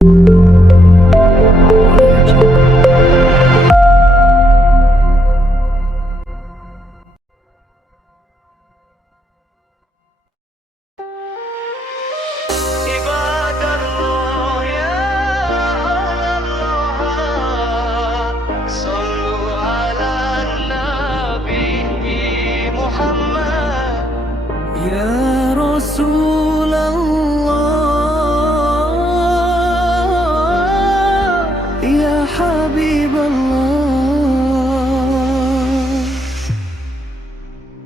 Ya Rasulullah, Ya Habiballah,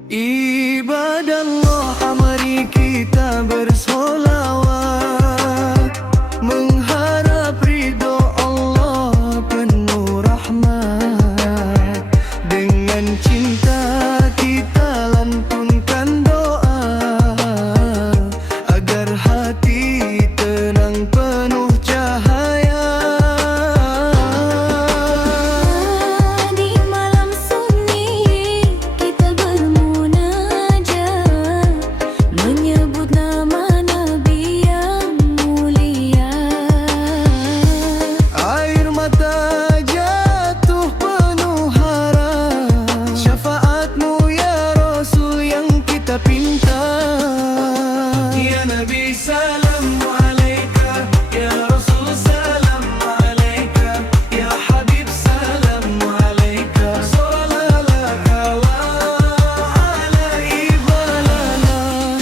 ibadallah, mari kita bersolawat, mengharap ridho Allah penuh rahmat. Dengan cinta kita lantunkan doa, agar hati tenang penuh cahaya. Di malam sunyi kita bermunajat, menyebut nama Nabi yang mulia. Air mata jatuh penuh harap, syafaatmu ya Rasul yang kita pinta. Ya Nabi salam alaika, ya Rasul salam alaika, ya Habib salam alaika, sallallahu alaihi wasallam.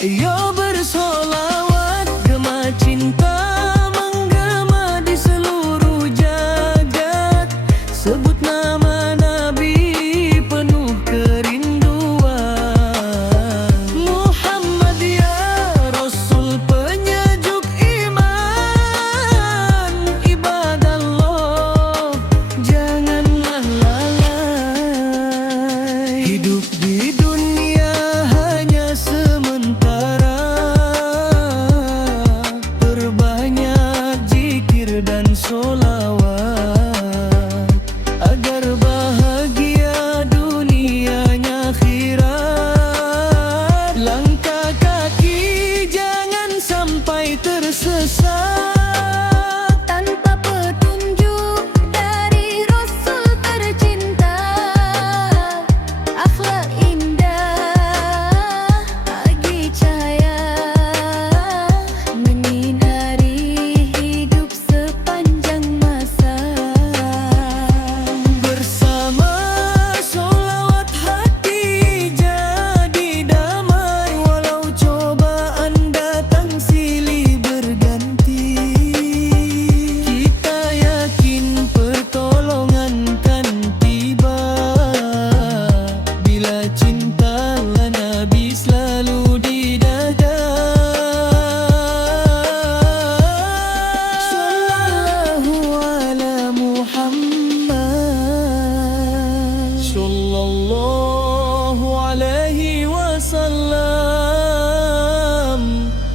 Yo bersolawat, gema cinta menggema di seluruh jagat. Sebut nama Nabi penuh kerinduan. Muhammad ya Rasul penyejuk iman. Ibadallah, janganlah lalai. Hidup di dunia hanya sementara, perbanyak zikir dan solawat, agar bahagia dunianya akhirat. Langkah kaki jangan sampai tersesat, Tanpa petunjuk dari Rasul tercinta, akhlak indah bagi cahaya, menyinari hidup sepanjang masa. bersama solawat hati jadi damai. Walau cobaan datang silih berganti, kita yakin pertolongan kan tiba. Bila cinta Nabi selalu di dada. Sallallahu ala Muhammad, sallallahu alaihi wasallam.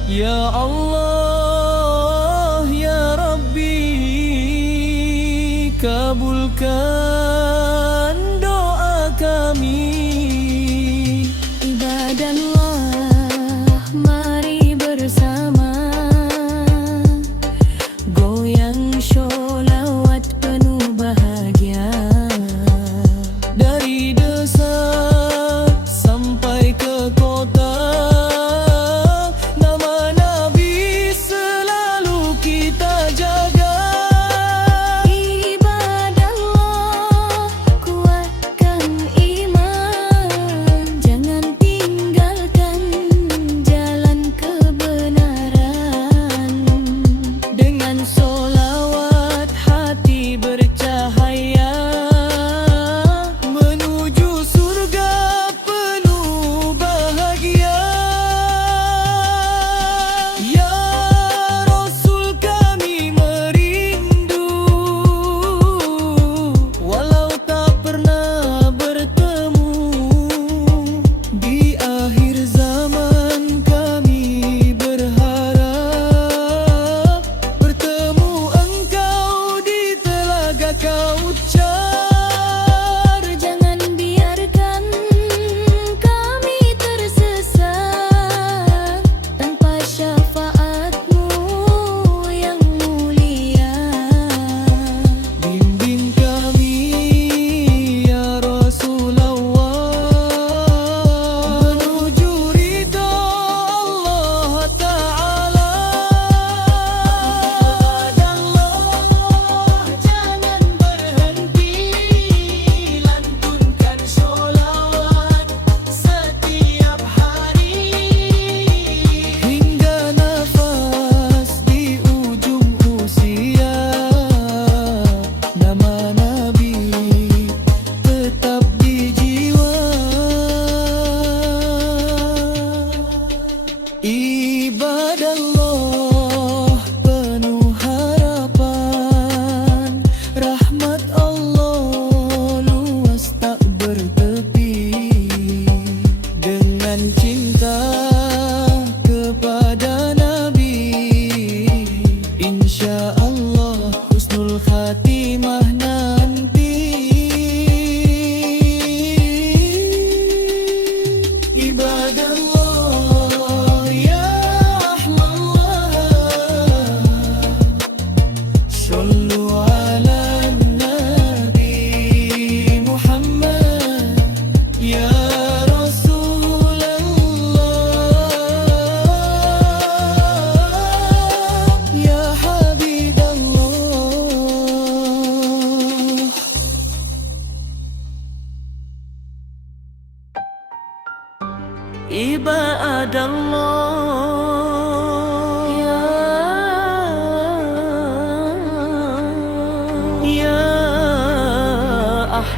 Ya Allah, ya Rabbi, kabulkan doa kami. Ibadallah, mari bersama, goyang sholawat penuh bahagia. Dari desa sampai ke kota, nama Nabi selalu kita jaga. Ibadallah,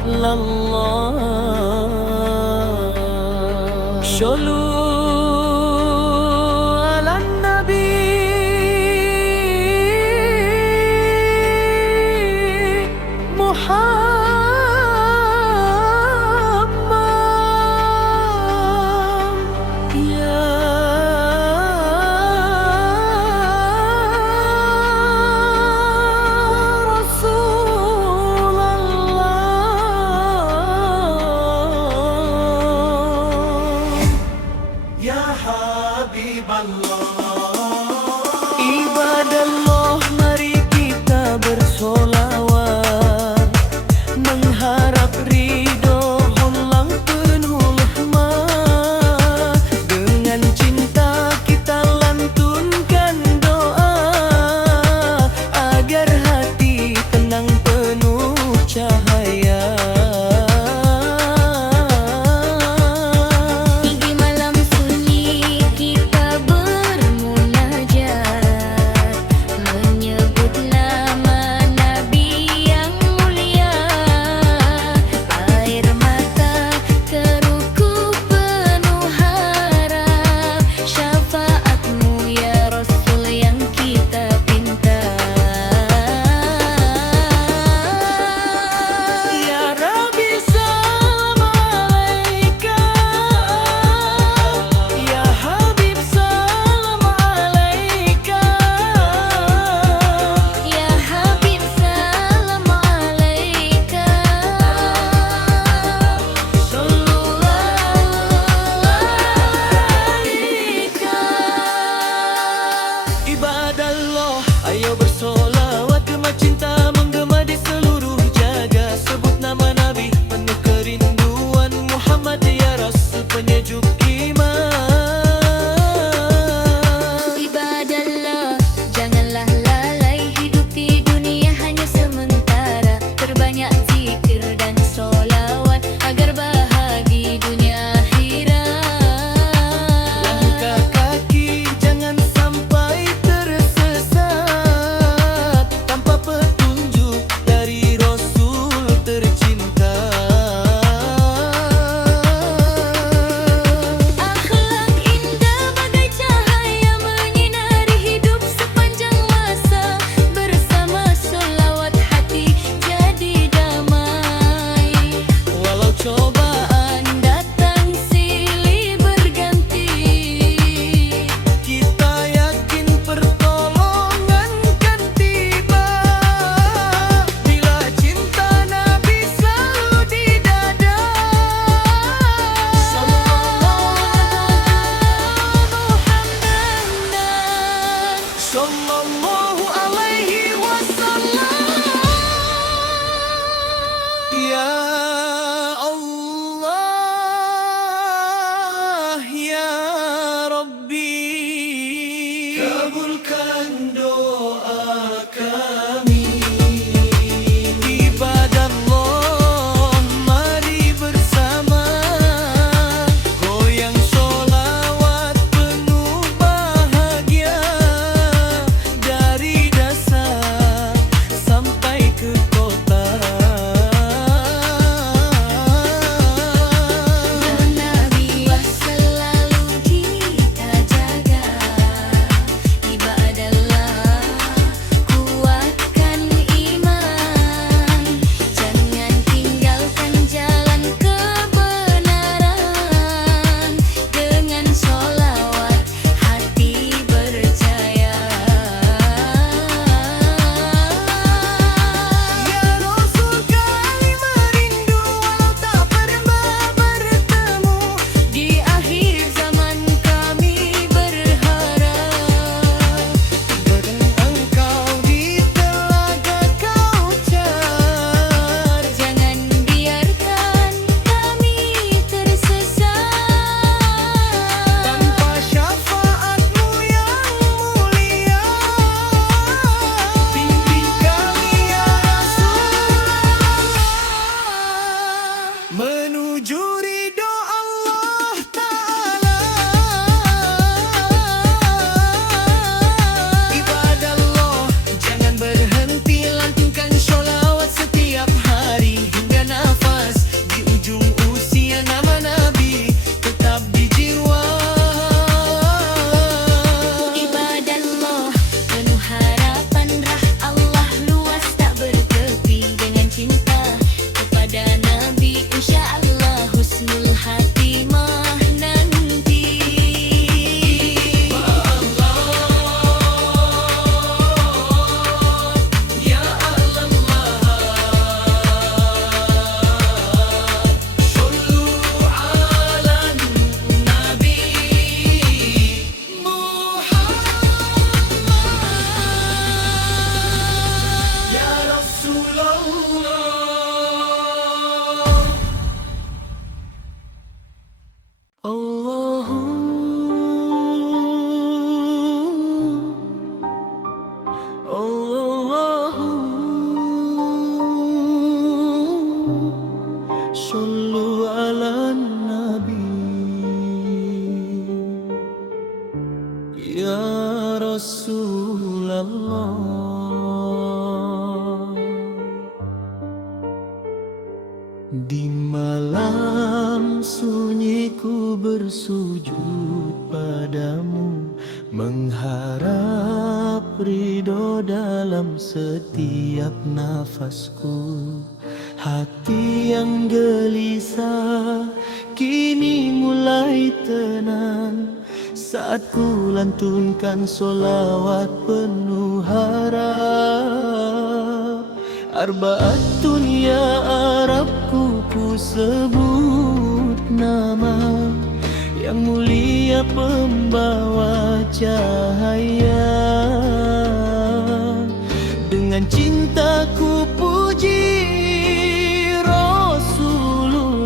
illallah. Sallu ala nabi Muhammad ya Ibadallah, mari kita bersolawat, mengharap ridho Allah penuh rahmat. Dengan cinta kita lantunkan doa, agar hati tenang penuh cahaya. Ibadallah, ayo bersolawat, gema cinta menggema di seluruh jagat. Sebut nama Nabi, penuh kerinduan Muhammad ya Rasul penyejuk iman. Ibadallah, janganlah lalai, hidup di dunia hanya sementara. Perbanyak zikir dan solawat agar bahagia dunia akhirat. Langkah kaki jangan sampai tersesat tanpa petunjuk dari Rasul tercinta. Akhlak indah bagai cahaya menyinari hidup sepanjang masa. Bersama solawat hati jadi damai. Walau cobaan Datang silih berganti, kita yakin pertolongan kan tiba. Bila cinta Nabi selalu di dada. Sallallahu alaihi wasallam. Ya Allah ya Rabbi, kabulkan doa kami. Ibadallah, mari bersama goyang solawat penuh bahagia. Dari dasar sampai ke kota. Nabi selalu kita jaga. Ibadallah, kuatkan Rasulullah. Di malam sunyi ku bersujud padamu, mengharap ridho dalam setiap nafasku. Hati yang gelisah kini mulai tenang saat ku lantunkan solawat penuh harap. Arbaatun ya Arabku, ku sebut nama yang mulia pembawa cahaya. Dengan cintaku puji Rasulullah,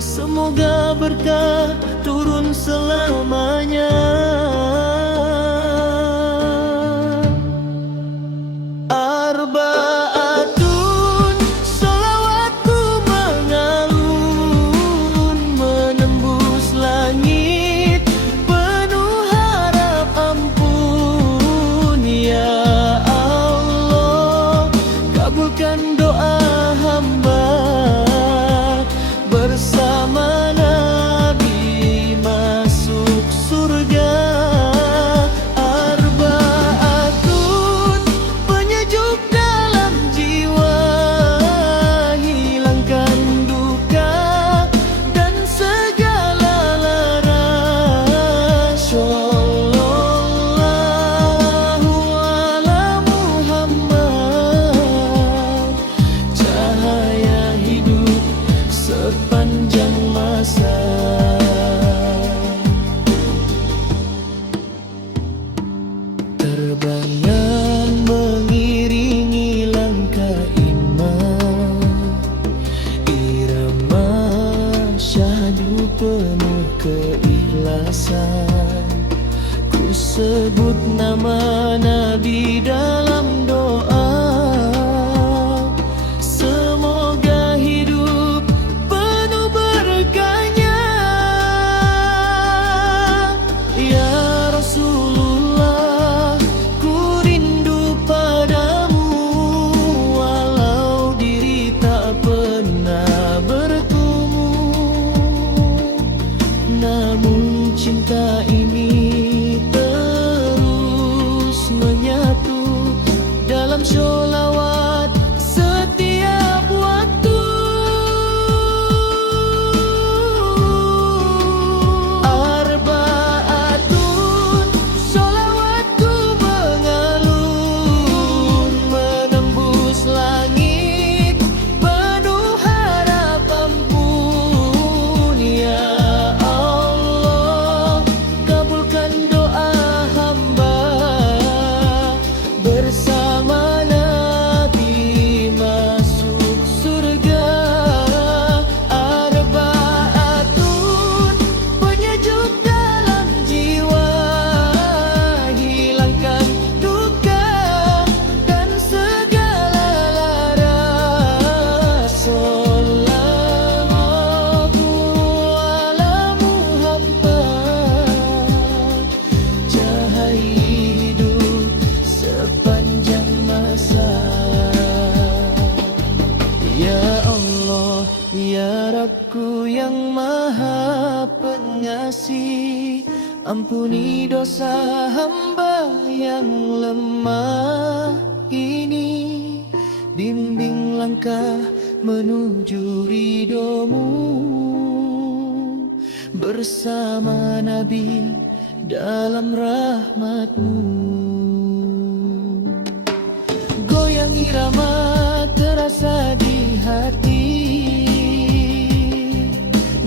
semoga berkah turun selamanya. Arbaatun salawatku mengalun menembus langit, penuh harap ampun ya Allah. Kabulkan doa hamba bersama Nabi masuk surga. Arbaatun penyejuk dalam jiwa, hilangkan duka dan segala lara. Sallallahu ala Muhammad, cahaya hidup sepanjang masa. Terbangan mengiringi langkah imam, irama syahdu penuh keikhlasan. Ku sebut nama Nabi dalam doa, semoga hidup penuh berkahnya. Ya Rasulullah, ku rindu padamu, walau diri tak pernah bertemu. Namun cinta ini terus menyatu dalam sholawat setiap waktu. Arbaatun sholawatku mengalun menembus langit, penuh harap ampun ya Allah. Kabulkan doa hamba bersama Nabi masuk surga. Arbaatun penyejuk dalam jiwa, hilangkan duka dan segala lara. Sallallahu ala Muhammad, cahaya hidup sepanjang masa. Ya Allah, ya Rabbku yang maha pengasih, ampuni dosa hamba yang lemah ini. Bimbing langkah menuju ridhomu, bersama Nabi dalam rahmatmu. Goyang irama terasa di hati,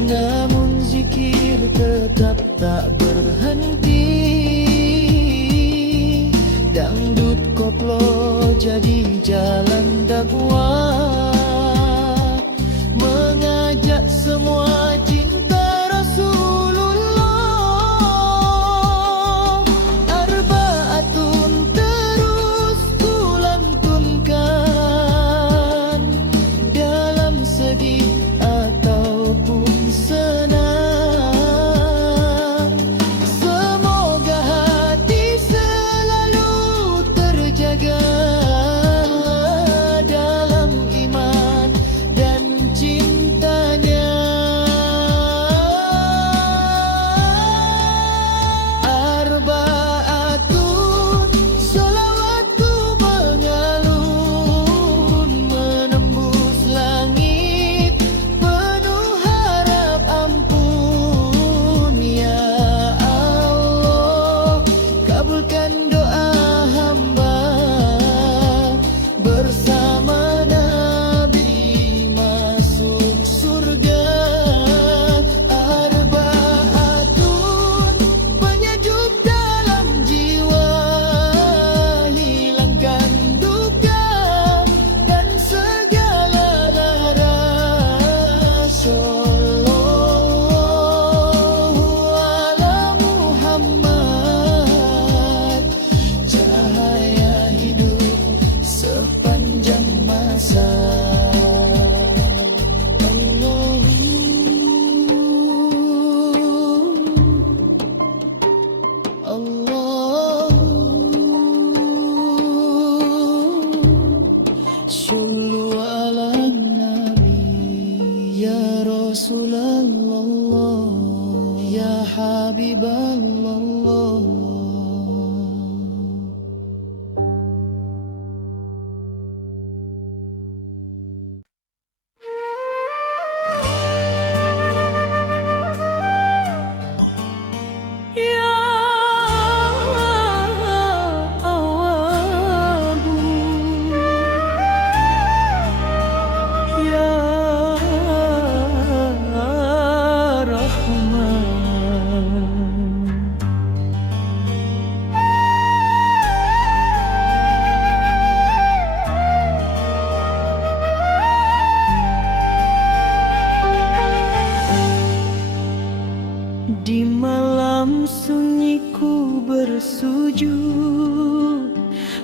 namun zikir tetap tak berhenti. Dangdut koplo jadi jalan dakwah, mengajak semua cinta Rasulullah. Arbaatun terus ku lantunkan dalam sedih ataupun senang. Semoga hati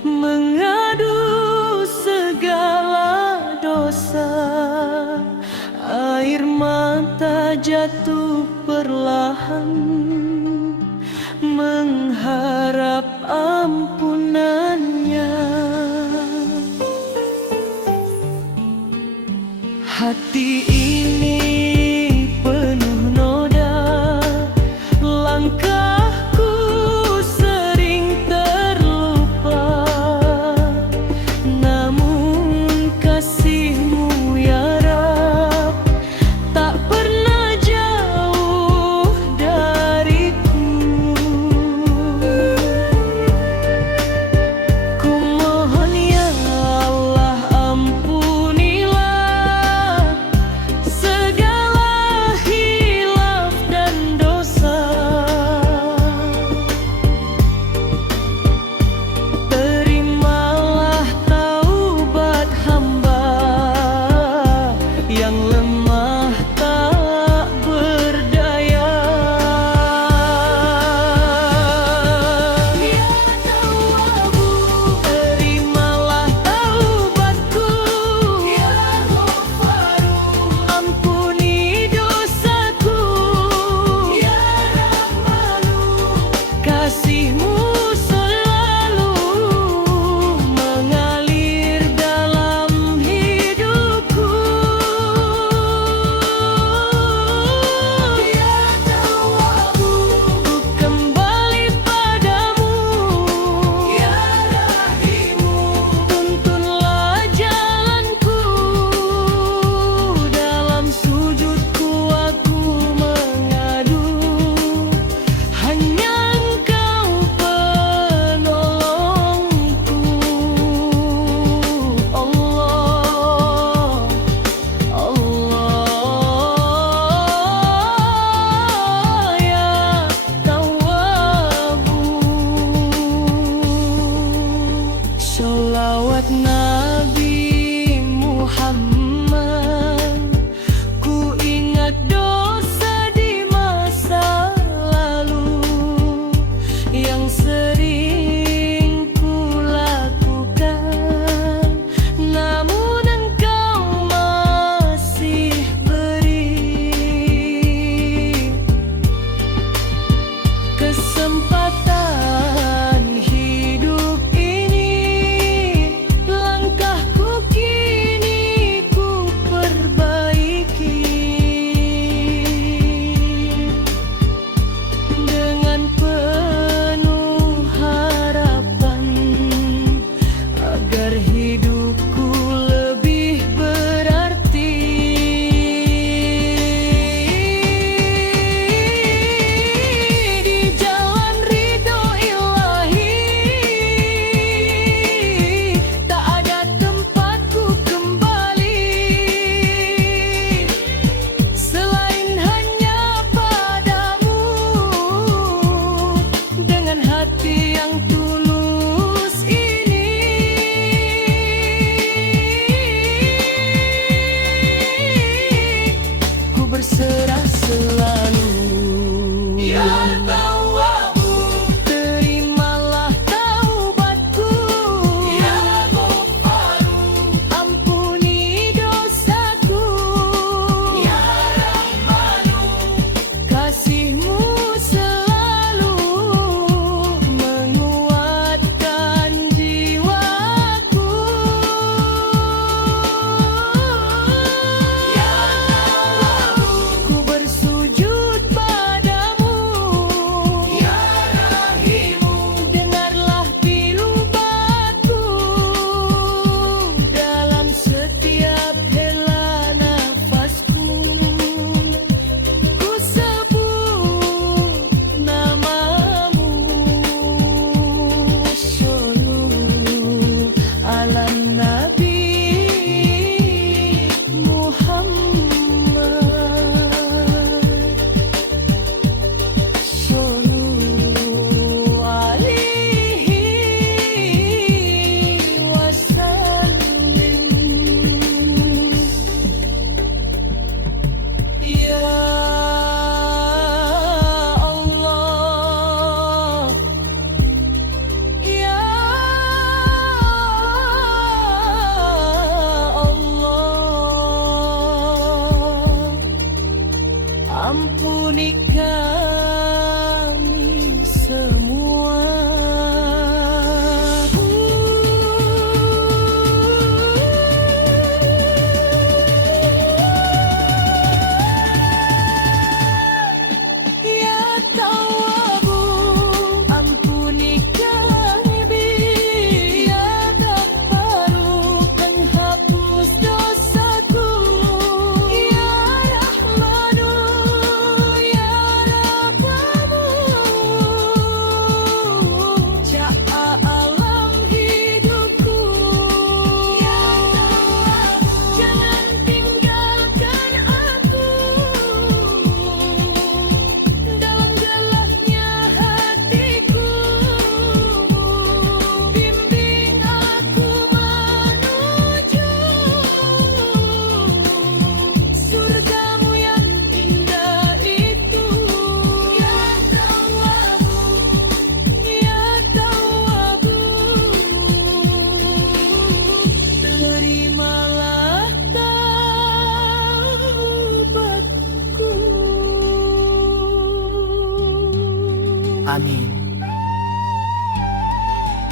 mengadu segala dosa. Air mata jatuh perlahan mengharap ampunannya. Hati ini penuh noda, langkahku sering terlupa. Namun kasih-Mu ya Rab tak pernah jauh dari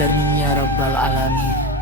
qadarnya ya Rabbal Alamin.